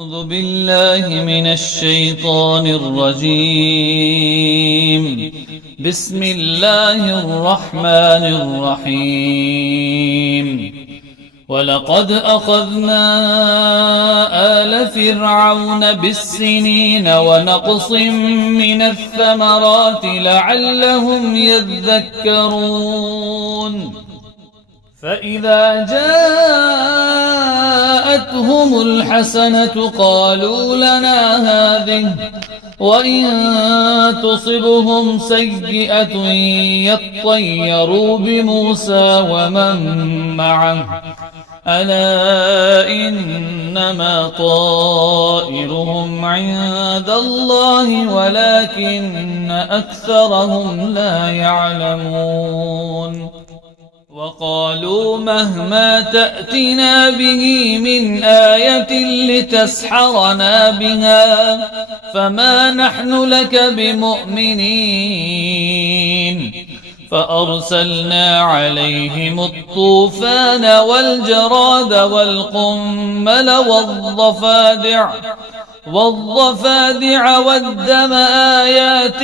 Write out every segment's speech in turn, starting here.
أعوذ بالله من الشيطان الرجيم. بسم الله الرحمن الرحيم. ولقد أخذنا آل فرعون بالسنين ونقص من الثمرات لعلهم يذكرون. فإذا جاءتهم الحسنة قالوا لنا هذه، وإن تصبهم سيئة يطيروا بموسى ومن معه، ألا إنما طائرهم عند الله ولكن أكثرهم لا يعلمون. وقالوا مهما تأتنا به من آية لتسحرنا بها فما نحن لك بمؤمنين. فأرسلنا عليهم الطوفان والجراد والقمل والضفادع والدم آيات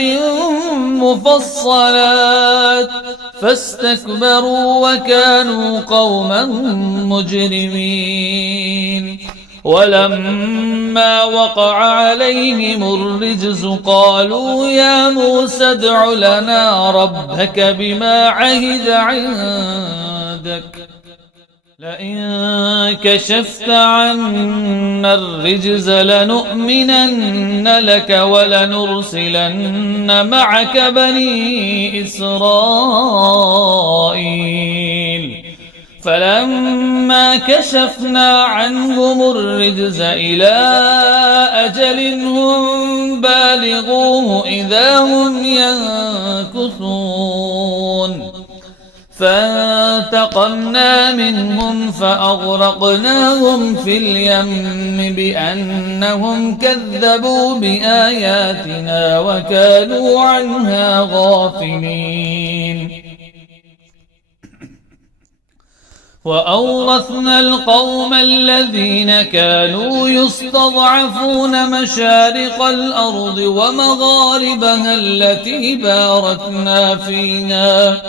مفصلات فاستكبروا وكانوا قوما مجرمين. ولما وقع عليهم الرجز قالوا يا موسى ادع لنا ربك بما عهد عندك لئن كشفت عنا الرجز لنؤمنن لك ولنرسلن معك بني إسرائيل. فلما كشفنا عنهم الرجز إلى أجل هم بالغوه إذا هم ينكثون. فانتقمنا منهم فأغرقناهم في اليم بأنهم كذبوا بآياتنا وكانوا عنها غافلين. وأورثنا القوم الذين كانوا يستضعفون مشارق الأرض ومغاربها التي باركنا فيها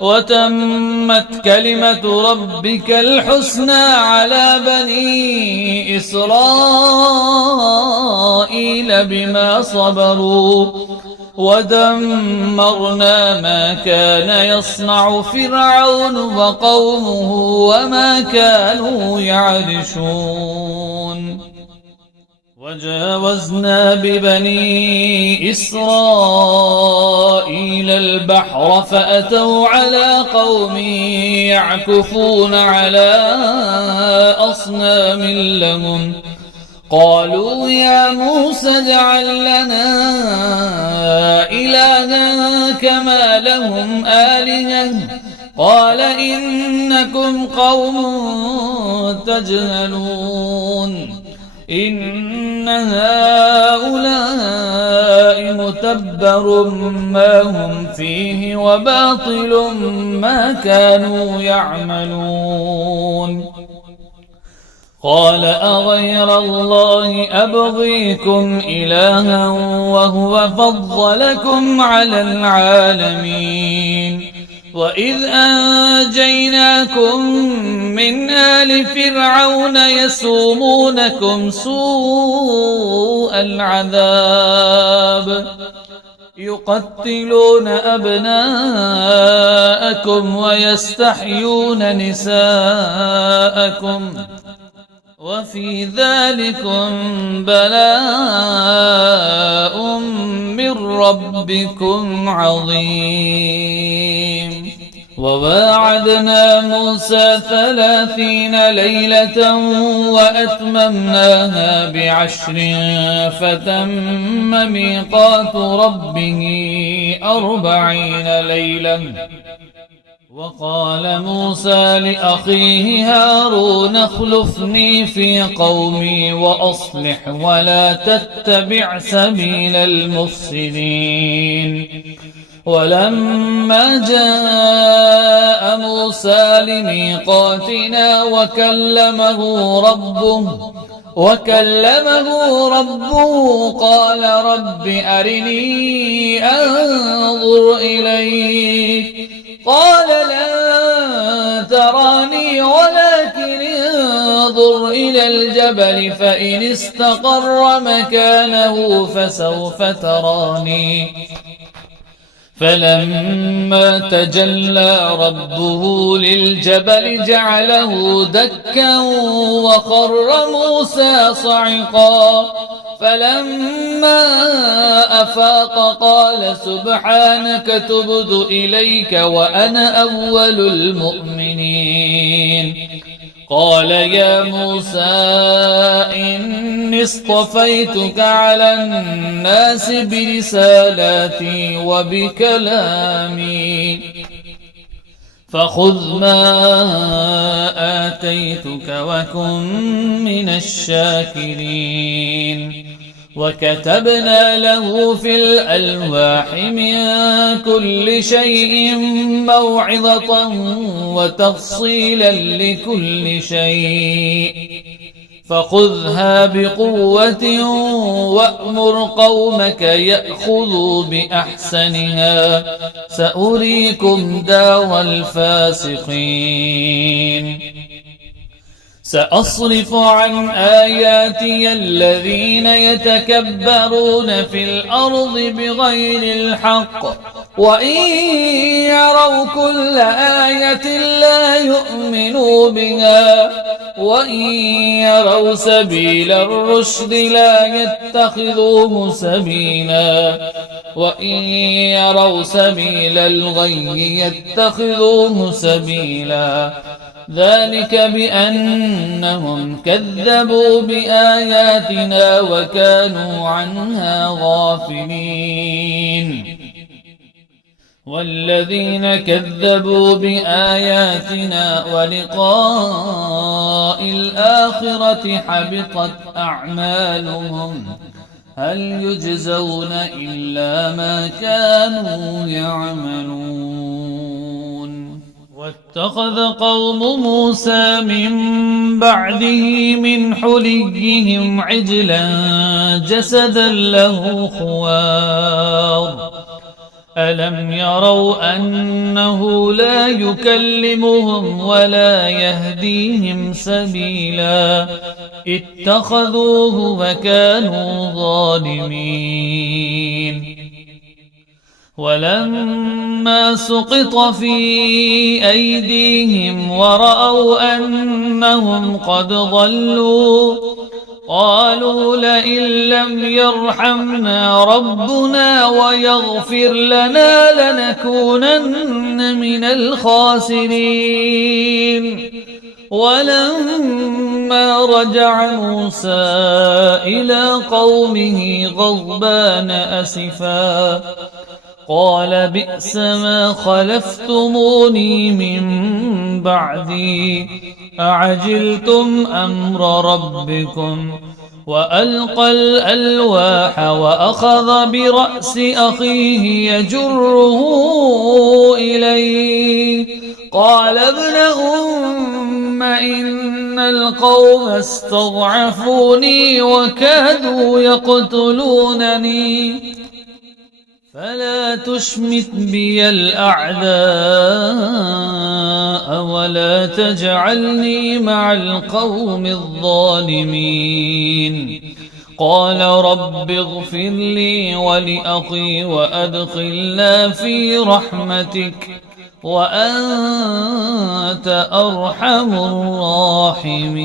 وتمت كلمة ربك الحسنى على بني إسرائيل بما صبروا ودمرنا ما كان يصنع فرعون وقومه وما كانوا يعرشون. وجاوزنا ببني إسرائيل البحر فأتوا على قوم يعكفون على أصنام لهم قالوا يا موسى اجعل لنا إلها كما لهم آلهة قال إنكم قوم تجهلون. إن هؤلاء متبر ما هم فيه وباطل ما كانوا يعملون. قال أغير الله أبغيكم إلها وهو فضلكم على العالمين. وإذ أنجيناكم من آل فرعون يسومونكم سوء العذاب يقتلون أبناءكم ويستحيون نساءكم وفي ذلكم بلاء من ربكم عظيم. وواعدنا موسى 30 ليلة وأتممناها ب10 فتم ميقات ربه 40 ليلة. وقال موسى لأخيه هارون اخلفني في قومي وأصلح ولا تتبع سبيل المفسدين. ولما جاء موسى لميقاتنا وكلمه ربه وكلمه ربه قال رب أرني أنظر إليك قال لن تراني ولكن انظر إلى الجبل فإن استقر مكانه فسوف تراني فلما تجلى ربه للجبل جعله دكا وخر موسى صعقا فلما أفاق قال سبحانك تبت إليك وأنا أول المؤمنين قال يا موسى إني اصطفيتك على الناس برسالاتي وبكلامي فخذ ما آتيتك وكن من الشاكرين وكتبنا له في الألواح من كل شيء موعظة وتفصيلا لكل شيء فخذها بقوة وأمر قومك يأخذوا بأحسنها سأريكم دار الفاسقين سأصرف عن آياتي الذين يتكبرون في الأرض بغير الحق وإن يروا كل آية لا يؤمنوا بها وإن يروا سبيل الرشد لا يتخذوه سبيلا وإن يروا سبيل الغي يتخذوه سبيلا ذلك بأنهم كذبوا بآياتنا وكانوا عنها غافلين والذين كذبوا بآياتنا ولقاء الآخرة حبطت أعمالهم هل يجزون إلا ما كانوا يعملون واتخذ قوم موسى من بعده من حليهم عجلا جسدا له خوار ألم يروا أنه لا يكلمهم ولا يهديهم سبيلا اتخذوه وكانوا ظالمين ولما سقط في أيديهم ورأوا أنهم قد ضلوا قالوا لئن لم يرحمنا ربنا ويغفر لنا لنكونن من الخاسرين ولما رجع موسى إلى قومه غضبان أسفا قال بئس ما خلفتموني من بعدي أعجلتم أمر ربكم وألقى الألواح وأخذ برأس أخيه يجره إليه قال ابن أم إن القوم استضعفوني وكادوا يقتلونني فلا تشمت بي الأعداء ولا تجعلني مع القوم الظالمين قال رب اغفر لي ولأخي وأدخلنا في رحمتك وأنت أرحم الراحمين